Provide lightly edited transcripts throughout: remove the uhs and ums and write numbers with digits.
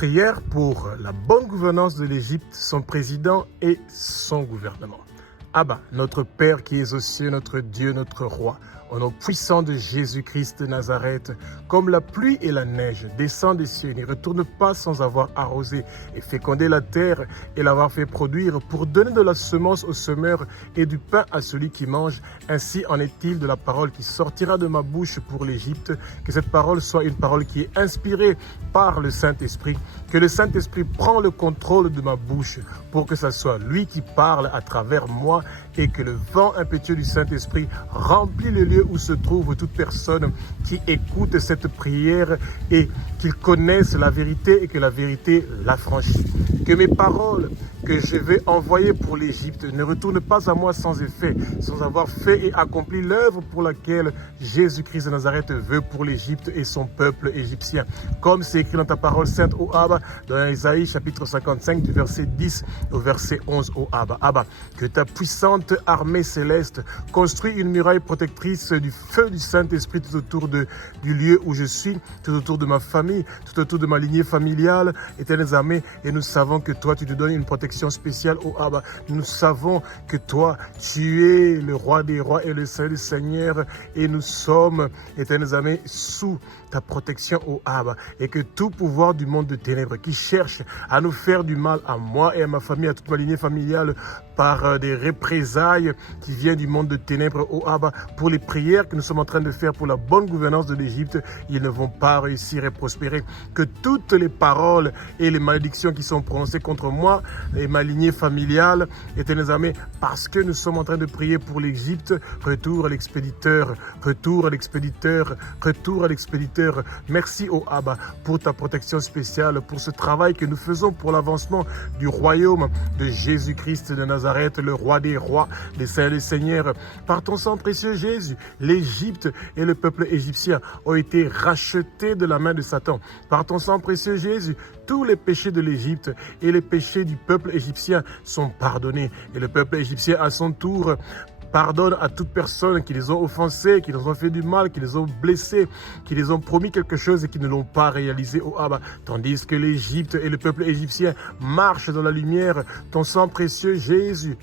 Prière pour la bonne gouvernance de l'Égypte, son président et son gouvernement. Abba, notre Père qui es aux cieux, notre Dieu, notre Roi, au nom puissant de Jésus-Christ de Nazareth, comme la pluie et la neige descendent des cieux, ne retournent pas sans avoir arrosé et fécondé la terre et l'avoir fait produire pour donner de la semence au semeur et du pain à celui qui mange. Ainsi en est-il de la parole qui sortira de ma bouche pour l'Égypte, que cette parole soit une parole qui est inspirée par le Saint-Esprit, que le Saint-Esprit prend le contrôle de ma bouche pour que ce soit lui qui parle à travers moi et que le vent impétueux du Saint-Esprit remplit le lieu où se trouve toute personne qui écoute cette prière et qu'il connaisse la vérité et que la vérité l'affranchit. Que mes paroles que je vais envoyer pour l'Égypte ne retournent pas à moi sans effet, sans avoir fait et accompli l'œuvre pour laquelle Jésus-Christ de Nazareth veut pour l'Égypte et son peuple égyptien. Comme c'est écrit dans ta parole sainte, ô Abba, dans Isaïe chapitre 55 du verset 10 au verset 11, ô Abba. Abba, que ta puissante armée céleste construit une muraille protectrice du feu du Saint-Esprit tout autour du lieu où je suis, tout autour de ma famille, tout autour de ma lignée familiale, éternelles armées, et nous savons que toi, tu te donnes une protection spéciale, ô Abba. Nous savons que toi, tu es le roi des rois et le Seigneur des seigneurs, et nous sommes, éternelles armées, sous ta protection, ô Abba, et que tout pouvoir du monde de ténèbres qui cherche à nous faire du mal, à moi et à ma famille, à toute ma lignée familiale, par des représailles qui viennent du monde de ténèbres, ô Abba, pour les prières que nous sommes en train de faire pour la bonne gouvernance de l'Égypte, ils ne vont pas réussir et prospérer. Que toutes les paroles et les malédictions qui sont prononcées contre moi et ma lignée familiale, éternelles armées, parce que nous sommes en train de prier pour l'Égypte, retour à l'expéditeur, retour à l'expéditeur, retour à l'expéditeur. Merci, ô Abba, pour ta protection spéciale, pour ce travail que nous faisons pour l'avancement du royaume de Jésus-Christ de Nazareth, le roi des rois, les saints des seigneurs. Par ton sang précieux, Jésus, l'Égypte et le peuple égyptien ont été rachetés de la main de Satan. Par ton sang précieux, Jésus, tous les péchés de l'Égypte et les péchés du peuple égyptien sont pardonnés. Et le peuple égyptien, à son tour, pardonne à toute personne qui les ont offensés, qui les ont fait du mal, qui les ont blessés, qui les ont promis quelque chose et qui ne l'ont pas réalisé, ô Abba. Tandis que l'Égypte et le peuple égyptien marchent dans la lumière, ton sang précieux, Jésus,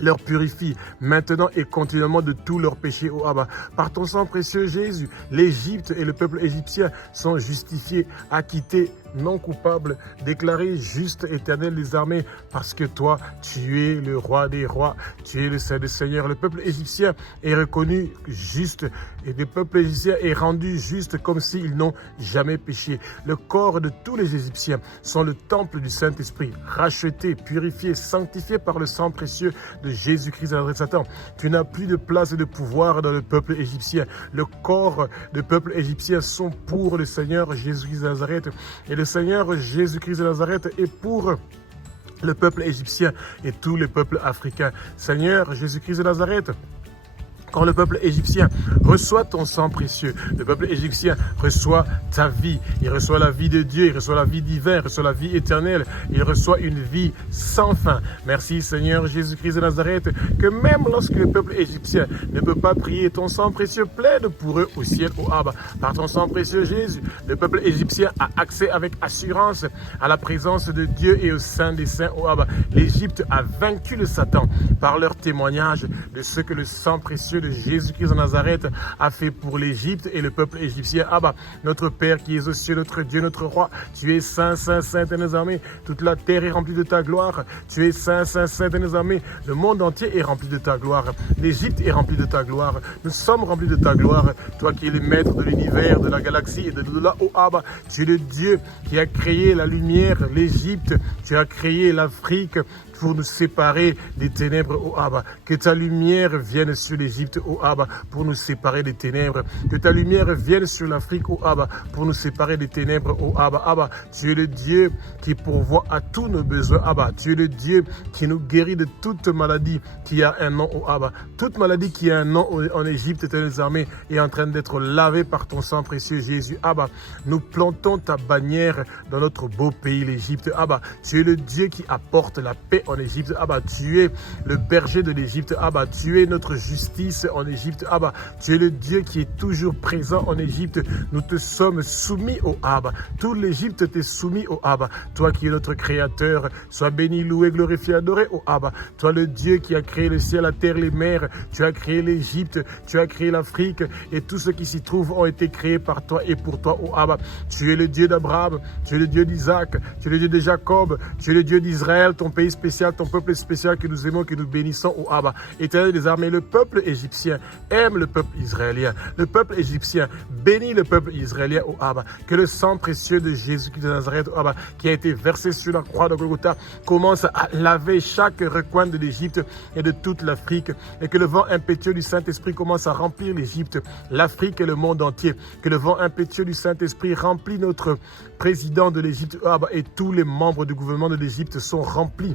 leur purifie maintenant et continuellement de tous leurs péchés, ô Abba. Par ton sang précieux, Jésus, l'Égypte et le peuple égyptien sont justifiés, acquittés, non coupables, déclarés justes, éternels des armées, parce que toi, tu es le roi des rois, tu es le Saint des seigneurs. Le peuple égyptien est reconnu juste et le peuple égyptien est rendu juste comme s'ils n'ont jamais péché. Le corps de tous les Égyptiens sont le temple du Saint-Esprit, racheté, purifié, sanctifié par le sang précieux de Jésus-Christ de Nazareth. Satan, tu n'as plus de place et de pouvoir dans le peuple égyptien. Le corps du peuple égyptien sont pour le Seigneur Jésus-Christ de Nazareth, et le Seigneur Jésus-Christ de Nazareth est pour le peuple égyptien et tous les peuples africains. Seigneur Jésus-Christ de Nazareth, quand le peuple égyptien reçoit ton sang précieux, le peuple égyptien reçoit ta vie. Il reçoit la vie de Dieu, il reçoit la vie divine, il reçoit la vie éternelle, il reçoit une vie sans fin. Merci Seigneur Jésus-Christ de Nazareth, que même lorsque le peuple égyptien ne peut pas prier, ton sang précieux plaide pour eux au ciel, ô Abba. Par ton sang précieux Jésus, le peuple égyptien a accès avec assurance à la présence de Dieu et au sein des saints, ô Abba. L'Égypte a vaincu le Satan par leur témoignage de ce que le sang précieux de Jésus-Christ de Nazareth a fait pour l'Égypte et le peuple égyptien. Abba, notre Père qui es aux cieux, notre Dieu, notre Roi, tu es saint, saint, saint de nos armées. Toute la terre est remplie de ta gloire. Tu es saint, saint, saint de nos armées. Le monde entier est rempli de ta gloire. L'Égypte est remplie de ta gloire. Nous sommes remplis de ta gloire. Toi qui es le maître de l'univers, de la galaxie et de là, oh Abba, tu es le Dieu qui a créé la lumière, l'Égypte. Tu as créé l'Afrique pour nous séparer des ténèbres, ô Abba. Que ta lumière vienne sur l'Égypte, ô Abba, pour nous séparer des ténèbres. Que ta lumière vienne sur l'Afrique, ô Abba, pour nous séparer des ténèbres, ô Abba. Abba, tu es le Dieu qui pourvoit à tous nos besoins, Abba. Tu es le Dieu qui nous guérit de toute maladie qui a un nom, ô Abba. Toute maladie qui a un nom en Égypte, éternelles armées, est en train d'être lavée par ton sang précieux, Jésus. Abba, nous plantons ta bannière dans notre beau pays, l'Égypte. Abba, tu es le Dieu qui apporte la paix en en Égypte. Abba, tu es le berger de l'Égypte. Abba, tu es notre justice en Égypte. Abba, tu es le Dieu qui est toujours présent en Égypte. Nous te sommes soumis au Abba. Tout l'Égypte t'est soumis au Abba. Toi qui es notre Créateur, sois béni, loué, glorifié, adoré au Abba. Toi le Dieu qui a créé le ciel, la terre, les mers. Tu as créé l'Égypte, tu as créé l'Afrique et tout ce qui s'y trouve ont été créés par toi et pour toi, au Abba. Tu es le Dieu d'Abraham, tu es le Dieu d'Isaac, tu es le Dieu de Jacob, tu es le Dieu d'Israël, ton pays spécial, ton peuple spécial que nous aimons, que nous bénissons, au Abba. Éternel des armées, le peuple égyptien aime le peuple israélien. Le peuple égyptien bénit le peuple israélien, au Abba. Que le sang précieux de Jésus-Christ de Nazareth, au Abba, qui a été versé sur la croix de Golgotha, commence à laver chaque recoin de l'Égypte et de toute l'Afrique, et que le vent impétueux du Saint-Esprit commence à remplir l'Égypte, l'Afrique et le monde entier. Que le vent impétueux du Saint-Esprit remplit notre président de l'Égypte, et tous les membres du gouvernement de l'Égypte sont remplis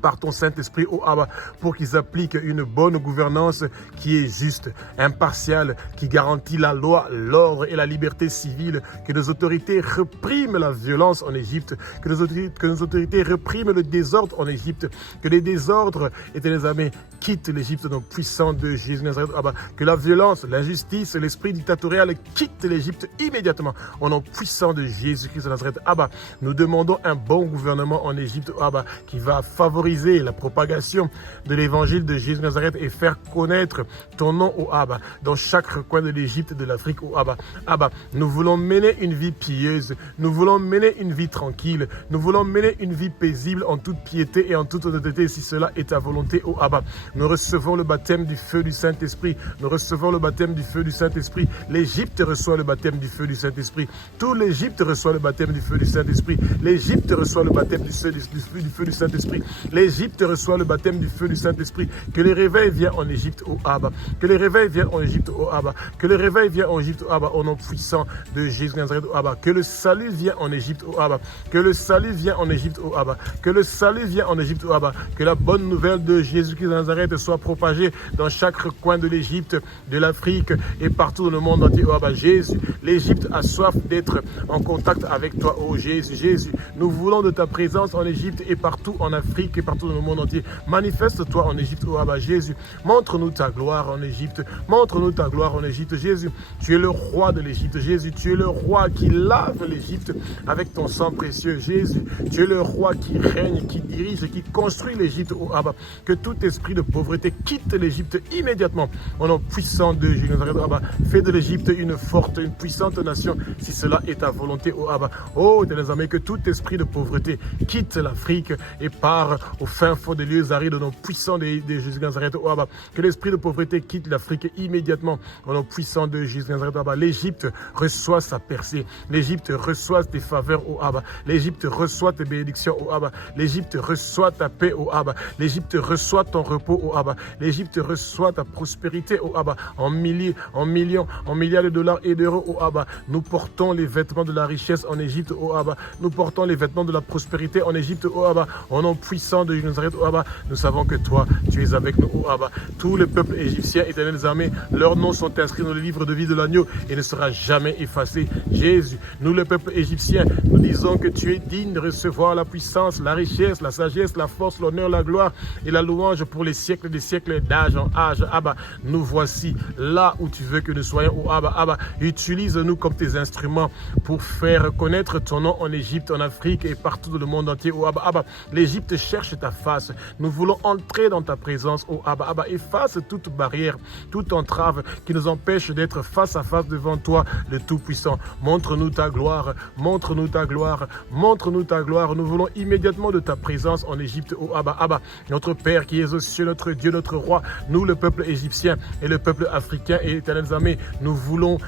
par ton Saint-Esprit, au Abba, pour qu'ils appliquent une bonne gouvernance qui est juste, impartiale, qui garantit la loi, l'ordre et la liberté civile, que nos autorités repriment la violence en Égypte, que nos autorités repriment le désordre en Égypte, que les désordres, éternels amis, quittent l'Égypte au nom puissant de Jésus Nazareth, Abba, que la violence, l'injustice, l'esprit dictatorial quittent l'Égypte immédiatement au nom puissant de Jésus-Christ de Nazareth, Abba. Nous demandons un bon gouvernement en Égypte, Abba, qui va favoriser la propagation de l'évangile de Jésus Nazareth et faire connaître ton nom, au Abba, dans chaque recoin de l'Égypte, de l'Afrique, au Abba. Abba, nous voulons mener une vie pieuse, nous voulons mener une vie tranquille, nous voulons mener une vie paisible en toute piété et en toute honnêteté, si cela est ta volonté, au Abba. Nous recevons le baptême du feu du Saint-Esprit, nous recevons le baptême du feu du Saint-Esprit. L'Égypte reçoit le baptême du feu du Saint-Esprit. Tout l'Égypte reçoit le baptême du feu du Saint-Esprit. L'Égypte reçoit le baptême du feu du Saint-Esprit. L'Égypte reçoit le baptême du feu du Saint-Esprit. Que le réveil vienne en Égypte, au Abba. Que le réveil vienne en Égypte, au Abba. Que le réveil vienne en Égypte, au Abba, au nom puissant de Jésus Nazareth, au Abba. Que le salut vienne en Égypte, au Abba. Que le salut vienne en Égypte, au Abba. Que le salut vienne en Égypte, au Abba. Que la bonne nouvelle de Jésus-Christ de Nazareth soit propagée dans chaque coin de l'Égypte, de l'Afrique et partout dans le monde entier, au Abba. Jésus, l'Égypte a soif d'être en contact avec toi, oh Jésus. Jésus, nous voulons de ta présence en Égypte et partout en Afrique et partout dans le monde entier. Manifeste-toi en Égypte, oh Abba. Jésus, montre-nous ta gloire en Égypte. Montre-nous ta gloire en Égypte. Jésus, tu es le roi de l'Égypte. Jésus, tu es le roi qui lave l'Égypte avec ton sang précieux. Jésus, tu es le roi qui règne, qui dirige et qui construit l'Égypte, oh Abba. Que tout esprit de pauvreté quitte l'Égypte immédiatement au nom puissant de Jésus Nazareth, Abba. Fais de l'Égypte une forte, une puissante nation, si cela est ta volonté, oh Abba. Oh, éternels amis, que tout esprit de pauvreté quitte l'Afrique et part au fin fond des lieux arides au nom puissant de Jésus Nazareth, oh Abba. Que l'esprit de pauvreté quitte l'Afrique immédiatement au nom puissant de Jésus Nazareth, Abba. L'Égypte reçoit sa percée. L'Égypte reçoit tes faveurs, oh Abba. L'Égypte reçoit tes bénédictions, oh Abba. L'Égypte reçoit ta paix, oh Abba. L'Égypte reçoit ton repos, oh Abba. L'Égypte reçoit ta prospérité, oh Abba. En milliers, en millions, en milliards de dollars et d'euros, oh Abba. Nous portons les vêtements de la richesse en Égypte, oh Abba. Nous portons les vêtements de la prospérité en Égypte, oh Abba. Au nom puissant de Nazareth, oh Abba. Nous savons que toi, tu es avec nous, oh Abba. Tous les peuples égyptiens, éternels armées, leurs noms sont inscrits dans le livre de vie de l'agneau et ne sera jamais effacé. Jésus, nous, le peuple égyptien, nous disons que tu es digne de recevoir la puissance, la richesse, la sagesse, la force, l'honneur, la gloire et la louange pour les siècles des siècles, d'âge en âge. Abba, nous voici là où tu veux que nous soyons, oh Abba. Abba, utilise-nous comme tes instruments pour faire connaître ton nom en Égypte, en Afrique et partout dans le monde entier, oh Abba. Abba, l'Égypte cherche ta face. Nous voulons entrer dans ta présence, oh Abba. Abba, efface toute barrière, toute entrave qui nous empêche d'être face à face devant toi, le Tout-Puissant. Montre-nous ta gloire, montre-nous ta gloire, montre-nous ta gloire. Nous voulons immédiatement de ta présence en Égypte, oh Abba. Abba, notre Père qui es aux cieux, notre Dieu, notre Roi, nous, le peuple égyptien et le peuple africain et éternels armées, nous venons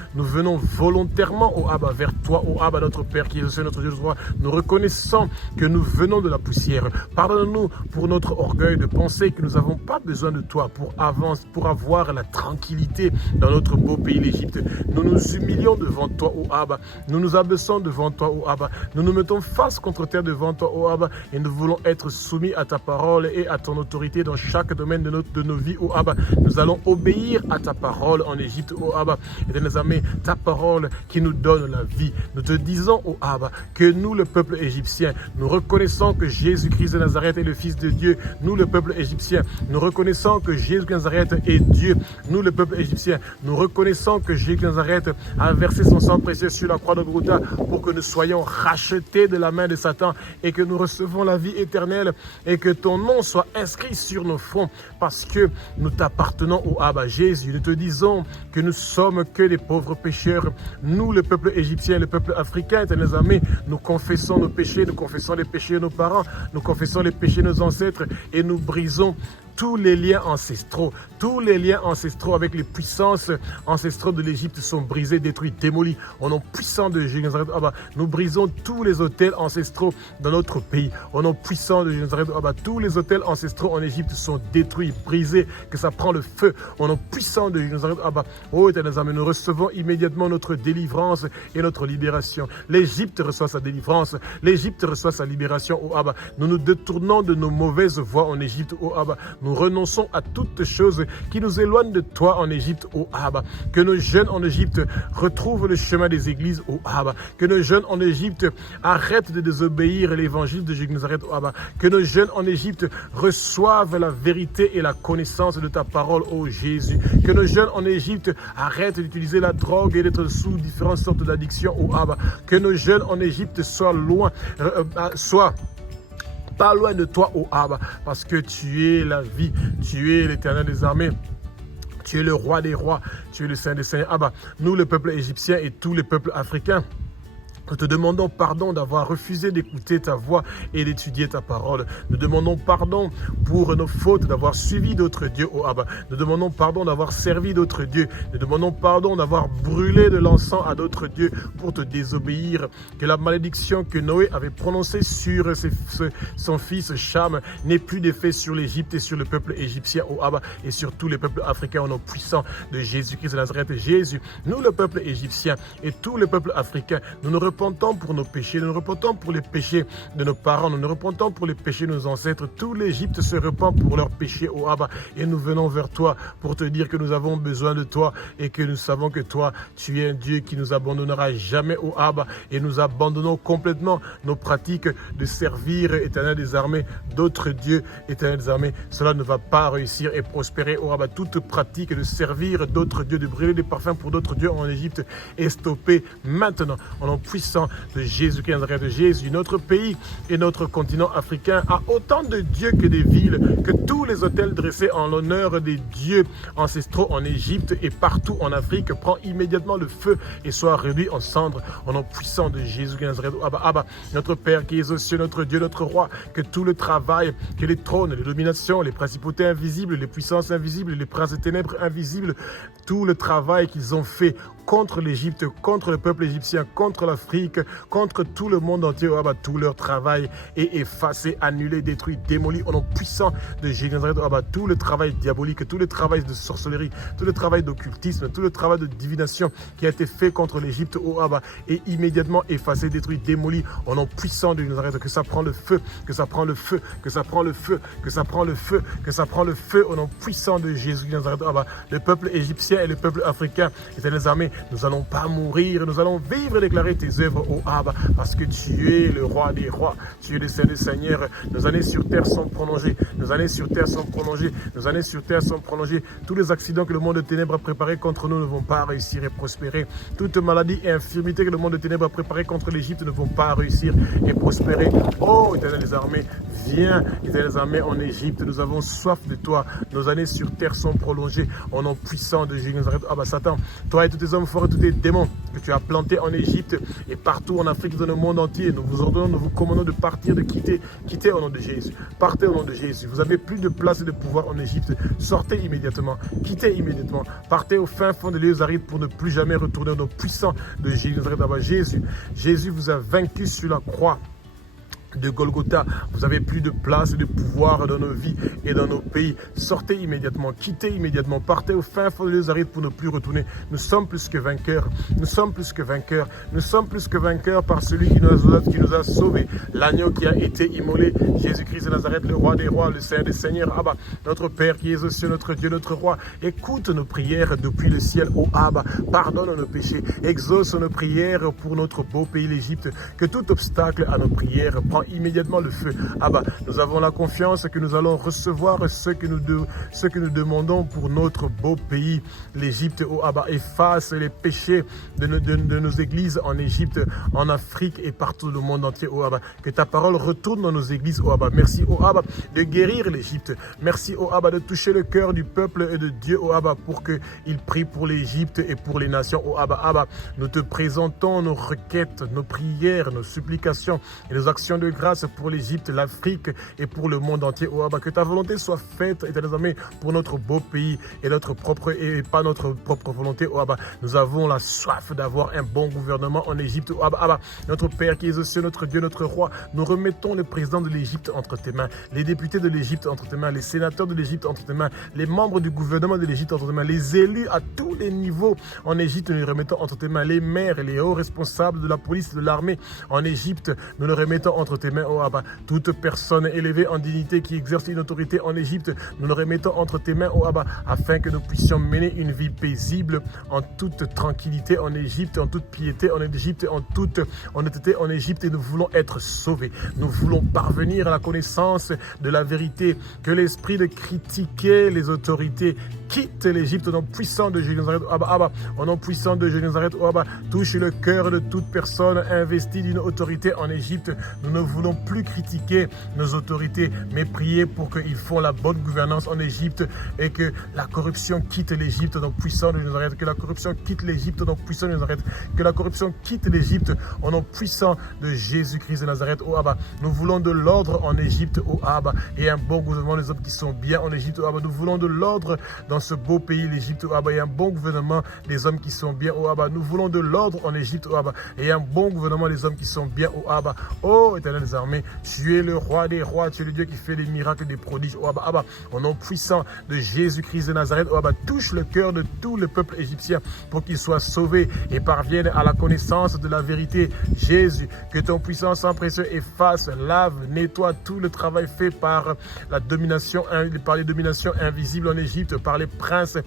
volontairement, oh Abba, vers toi, oh Abba, notre Père qui es aux cieux, notre Dieu, notre Roi. Nous reconnaissons que nous venons de la poussière. Pardonne-nous pour notre orgueil de penser que nous n'avons pas besoin de toi pour avoir la tranquillité dans notre beau pays, l'Égypte. Nous nous humilions devant toi, oh Abba. Nous nous abaissons devant toi, oh Abba. Nous nous mettons face contre terre devant toi, oh Abba. Et nous voulons être soumis à ta parole et à ton autorité dans chaque domaine de nos vies, oh Abba. Nous allons obéir à ta parole en Égypte, oh Abba. Éternels amis, ta parole qui nous donne la vie. Nous te disons, oh Abba, que nous, le peuple égyptien, nous reconnaissons que Jésus-Christ de Nazareth est le Fils de Dieu. Nous, le peuple égyptien, nous reconnaissons que Jésus de Nazareth est Dieu. Nous, le peuple égyptien, nous reconnaissons que Jésus de Nazareth a versé son sang précieux sur la croix de Golgotha pour que nous soyons rachetés de la main de Satan et que nous recevons la vie éternelle et que ton nom soit inscrit sur nos fronts parce que nous t'appartenons au Abba. Jésus, nous te disons que nous sommes que des pauvres pécheurs. Nous, le peuple égyptien, le peuple africain, éternels amis, nous confessons nos péchés, nous confessons les péchés de nos parents, nous confessons les péchés de nos ancêtres et nous brisons tous les liens ancestraux. Tous les liens ancestraux avec les puissances ancestrales de l'Égypte sont brisés, détruits, démolis. Au nom puissant de Jésus, nous brisons tous les autels ancestraux dans notre pays. Au nom puissant de Jésus, tous les autels ancestraux en Égypte sont détruits, brisés, que ça prend le feu. Au nom puissant de Jésus, oh éternel, nous recevons immédiatement notre délivrance et notre libération. L'Égypte reçoit sa délivrance, l'Égypte reçoit sa libération, oh Abba. Nous nous détournons de nos mauvaises voies en Égypte, oh Abba. Nous renonçons à toutes choses qui nous éloignent de toi en Égypte, ô Abba. Que nos jeunes en Égypte retrouvent le chemin des églises, ô Abba. Que nos jeunes en Égypte arrêtent de désobéir à l'évangile de Jésus de Nazareth, ô Abba. Que nos jeunes en Égypte reçoivent la vérité et la connaissance de ta parole, ô Jésus. Que nos jeunes en Égypte arrêtent d'utiliser la drogue et d'être sous différentes sortes d'addictions, ô Abba. Que nos jeunes en Égypte soient loin, pas loin de toi, ô Abba, parce que tu es la vie, tu es l'Éternel des armées. Tu es le roi des rois, tu es le Saint des saints. Abba, nous, le peuple égyptien et tous les peuples africains, nous te demandons pardon d'avoir refusé d'écouter ta voix et d'étudier ta parole. Nous demandons pardon pour nos fautes, d'avoir suivi d'autres dieux, ô Abba. Nous demandons pardon d'avoir servi d'autres dieux. Nous demandons pardon d'avoir brûlé de l'encens à d'autres dieux pour te désobéir. Que la malédiction que Noé avait prononcée sur son fils Cham n'ait plus d'effet sur l'Égypte et sur le peuple égyptien, ô Abba, et sur tous les peuples africains au nom puissant de Jésus-Christ de Nazareth. Jésus, nous, le peuple égyptien et tous les peuples africains, nous nous repentons pour nos péchés, nous nous repentons pour les péchés de nos parents, nous nous repentons pour les péchés de nos ancêtres. Tout l'Égypte se repent pour leurs péchés, ô Abba, et nous venons vers toi pour te dire que nous avons besoin de toi et que nous savons que toi, tu es un Dieu qui nous abandonnera jamais, ô Abba, et nous abandonnons complètement nos pratiques de servir, Éternel des armées, d'autres dieux, Éternel des armées. Cela ne va pas réussir et prospérer, ô Abba. Toute pratique de servir d'autres dieux, de brûler des parfums pour d'autres dieux en Égypte est stoppée maintenant. En nom puissant de Jésus-Christ, de Jésus, notre pays et notre continent africain a autant de dieux que des villes, que tous les hôtels dressés en l'honneur des dieux ancestraux en Égypte et partout en Afrique prend immédiatement le feu et soit réduit en cendres au nom puissant de Jésus-Christ. Abba, notre Père qui est aux cieux, notre Dieu, notre Roi, que tout le travail, que les trônes, les dominations, les principautés invisibles, les puissances invisibles, les princes des ténèbres invisibles, tout le travail qu'ils ont fait contre l'Égypte, contre le peuple égyptien, contre l'Afrique, contre tout le monde entier, Abba, tout leur travail est effacé, annulé, détruit, démoli au nom puissant de Jésus. Abba, tout le travail diabolique, tout le travail de sorcellerie, tout le travail d'occultisme, tout le travail de divination qui a été fait contre l'Égypte, oh Abba, est immédiatement effacé, détruit, démoli au nom puissant de Jésus. Que ça prend le feu, que ça prend le feu, que ça prend le feu, que ça prend le feu, que ça prend le feu au nom puissant de Jésus. Abba, le peuple égyptien et le peuple africain, les armées, nous n'allons pas mourir, nous allons vivre et déclarer tes œuvres, ô Abba, parce que tu es le roi des rois, tu es le Saint des seigneurs. Nos années sur terre sont prolongées, nos années sur terre sont prolongées, nos années sur terre sont prolongées. Tous les accidents que le monde de ténèbres a préparés contre nous ne vont pas réussir et prospérer. Toute maladie et infirmité que le monde de ténèbres a préparées contre l'Égypte ne vont pas réussir et prospérer. Oh, Éternel des armées, viens, Éternel des armées, en Égypte, nous avons soif de toi. Nos années sur terre sont prolongées au nom puissant de Jésus. Abba, Satan, toi et tous tes hommes forts et tous tes démons que tu as plantés en Égypte et partout en Afrique, dans le monde entier, nous vous ordonnons, nous vous commandons de partir, de quitter au nom de Jésus. Partez au nom de Jésus. Vous n'avez plus de place et de pouvoir en Égypte. Sortez immédiatement, quittez immédiatement. Partez au fin fond de lieux arides pour ne plus jamais retourner au nom puissant de Jésus. Jésus vous a vaincu sur la croix de Golgotha. Vous n'avez plus de place et de pouvoir dans nos vies et dans nos pays. Sortez immédiatement, quittez immédiatement, partez au fin fond de lieux arides pour ne plus retourner. Nous sommes plus que vainqueurs, nous sommes plus que vainqueurs, nous sommes plus que vainqueurs par celui qui nous a sauvés, l'agneau qui a été immolé, Jésus-Christ de Nazareth, le roi des rois, le Saint des seigneurs. Abba, notre Père qui es aux cieux, notre Dieu, notre Roi, écoute nos prières depuis le ciel, ô Abba, pardonne nos péchés, exauce nos prières pour notre beau pays l'Égypte, que tout obstacle à nos prières prend prend immédiatement le feu. Abba, nous avons la confiance que nous allons recevoir ce que nous demandons pour notre beau pays, l'Égypte. Oh Abba, efface les péchés de nos églises en Égypte, en Afrique et partout dans le monde entier. Oh Abba, que ta parole retourne dans nos églises. Oh Abba, merci oh Abba de guérir l'Égypte. Merci oh Abba de toucher le cœur du peuple et de Dieu. Oh Abba, pour qu'il prie pour l'Égypte et pour les nations. Oh Abba, Abba, nous te présentons nos requêtes, nos prières, nos supplications et nos actions de grâce pour l'Égypte, l'Afrique et pour le monde entier. Oh Abba, que ta volonté soit faite, éternel Dieu, pour notre beau pays et notre propre et pas notre propre volonté. Oh Abba, nous avons la soif d'avoir un bon gouvernement en Égypte. Oh Abba, Abba, notre Père qui est aux cieux, notre Dieu, notre roi, nous remettons le président de l'Égypte entre tes mains, les députés de l'Égypte entre tes mains, les sénateurs de l'Égypte entre tes mains, les membres du gouvernement de l'Égypte entre tes mains, les élus à tous les niveaux en Égypte, nous les remettons entre tes mains, les maires et les hauts responsables de la police, de l'armée en Égypte, nous les remettons entre tes mains. Oh Abba, toute personne élevée en dignité qui exerce une autorité en Égypte, nous le remettons entre tes mains, oh Abba, afin que nous puissions mener une vie paisible en toute tranquillité en Égypte, en toute piété en Égypte, en toute honnêteté en Égypte, et nous voulons être sauvés. Nous voulons parvenir à la connaissance de la vérité, que l'esprit de critiquer les autorités quitte l'Égypte au nom puissant de Jésus de Nazareth. Abba, Abba, au nom puissant de Jésus de Nazareth, oh Abba, touche le cœur de toute personne investie d'une autorité en Égypte. Nous ne voulons plus critiquer nos autorités, mais prier pour qu'ils font la bonne gouvernance en Égypte et que la corruption quitte l'Égypte au nom puissant de Jésus de Nazareth, que la corruption quitte l'Égypte au nom puissant de Nazareth, que la corruption quitte l'Égypte au nom puissant de Jésus-Christ de Nazareth. Oh Abba, nous voulons de l'ordre en Égypte, oh Abba, et un bon gouvernement des hommes qui sont bien en Égypte, oh Abba. Nous voulons de l'ordre dans ce beau pays, l'Égypte, oh Abba, et un bon gouvernement des hommes qui sont bien, oh Abba. Nous voulons de l'ordre en Égypte, oh Abba, et un bon gouvernement des hommes qui sont bien, oh Abba. Oh Éternel des armées, tu es le roi des rois, tu es le Dieu qui fait des miracles, des prodiges, oh Abba, Abba, au nom puissant de Jésus-Christ de Nazareth, oh Abba, touche le cœur de tout le peuple égyptien pour qu'il soit sauvé et parvienne à la connaissance de la vérité. Jésus, que ton puissant sang précieux efface, lave, nettoie tout le travail fait par la domination, par les dominations invisibles en Égypte, par les princes,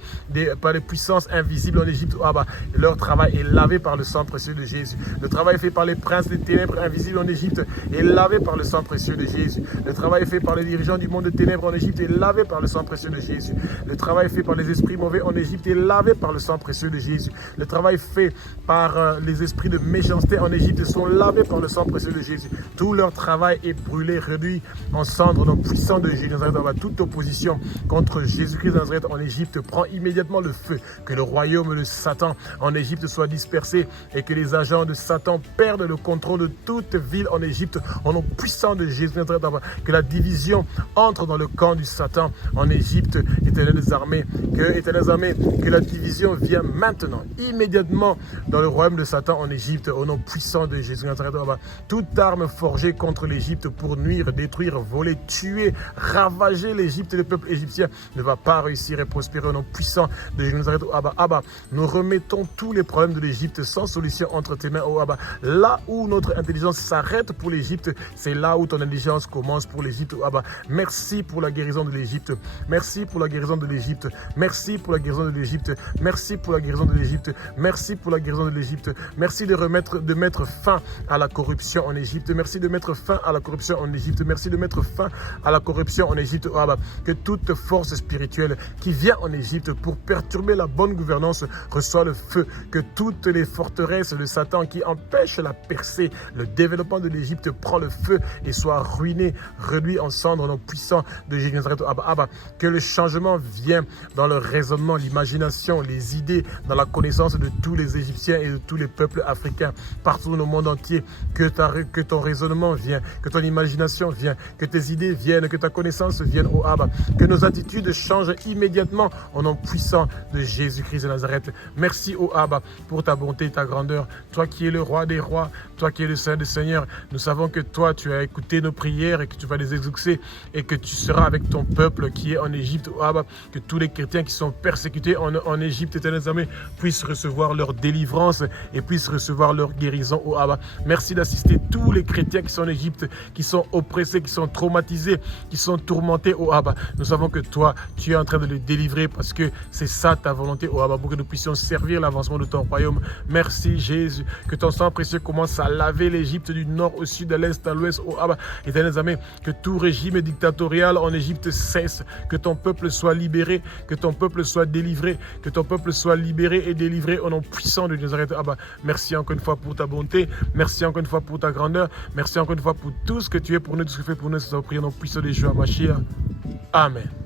par les puissances invisibles en Égypte. Oh Abba, leur travail est lavé par le sang précieux de Jésus. Le travail fait par les princes des ténèbres invisibles en Égypte est lavé par le sang précieux de Jésus. Le travail fait par les dirigeants du monde de ténèbres en Égypte est lavé par le sang précieux de Jésus. Le travail fait par les esprits mauvais en Égypte est lavé par le sang précieux de Jésus. Le travail fait par les esprits de méchanceté en Égypte sont lavés par le sang précieux de Jésus. Tout leur travail est brûlé, réduit en cendres, donc puissant de Jésus de Nazareth. Toute opposition contre Jésus-Christ de Nazareth en Égypte prend immédiatement le feu. Que le royaume de Satan en Égypte soit dispersé et que les agents de Satan perdent le contrôle de toute ville en Égypte au nom puissant de Jésus de Nazareth. Que la division entre dans le camp du Satan en Égypte, Éternel des armées. Que la division vienne maintenant, immédiatement dans le royaume de Satan en Égypte au nom puissant de Jésus de Nazareth. Toute arme forgée contre l'Égypte pour nuire, détruire, voler, tuer, ravager l'Égypte et le peuple égyptien ne va pas réussir et prospérer au nom puissant de Jésus de Nazareth. Oh Abba, Abba, nous remettons tous les problèmes de l'Égypte sans solution entre tes mains. Oh Abba, là où notre intelligence s'arrête pour l'Égypte, c'est là où ton intelligence commence pour l'Égypte. Oh Abba, merci pour la guérison de l'Égypte. Merci pour la guérison de l'Égypte. Merci pour la guérison de l'Égypte. Merci pour la guérison de l'Égypte. Merci pour la guérison de l'Égypte. Merci de mettre fin à la corruption en Égypte. Merci de mettre fin à la corruption en Égypte. Merci de mettre fin à la corruption en Égypte. Oh Abba, que toute force spirituelle qui vient en Égypte pour perturber la bonne gouvernance reçoit le feu. Que toutes les forteresses de Satan qui empêchent la percée, le développement de l'Égypte prend le feu et soit ruiné, réduit en cendres, donc puissant de Jésus de Nazareth. Abba, Abba, que le changement vienne dans le raisonnement, l'imagination, les idées, dans la connaissance de tous les Égyptiens et de tous les peuples africains partout dans le monde entier. Que ton raisonnement vienne, que ton imagination vienne, que tes idées viennent, que ta connaissance vienne, oh Abba. Que nos attitudes changent immédiatement au nom puissant de Jésus-Christ de Nazareth. Merci, oh Abba, pour ta bonté et ta grandeur. Toi qui es le roi des rois, toi qui es le Saint des Seigneurs, nous savons que toi, tu as écouté nos prières et que tu vas les exaucer et que tu seras avec ton peuple qui est en Égypte, oh Abba. Que tous les chrétiens qui sont persécutés en Égypte, éternel armées, puissent recevoir leur délivrance et puissent recevoir leur guérison, oh Abba. Merci d'assister tous les chrétiens qui sont en Égypte, qui sont oppressés, qui sont traumatisés, qui sont tourmentés, oh Abba. Nous savons que toi, tu es en train de les délivrer délivrer parce que c'est ça ta volonté, oh Abba, pour que nous puissions servir l'avancement de ton royaume. Merci Jésus, que ton sang précieux commence à laver l'Égypte du nord au sud, de l'est à l'ouest, oh Abba, éternel amis, que tout régime dictatorial en Égypte cesse, que ton peuple soit libéré, que ton peuple soit délivré, que ton peuple soit libéré et délivré au nom puissant de Nazareth. Abba, merci encore une fois pour ta bonté, merci encore une fois pour ta grandeur, merci encore une fois pour tout ce que tu es pour nous, tout ce que tu fais pour nous, c'est au nom puissant de Yeshua Mashiach. Amen.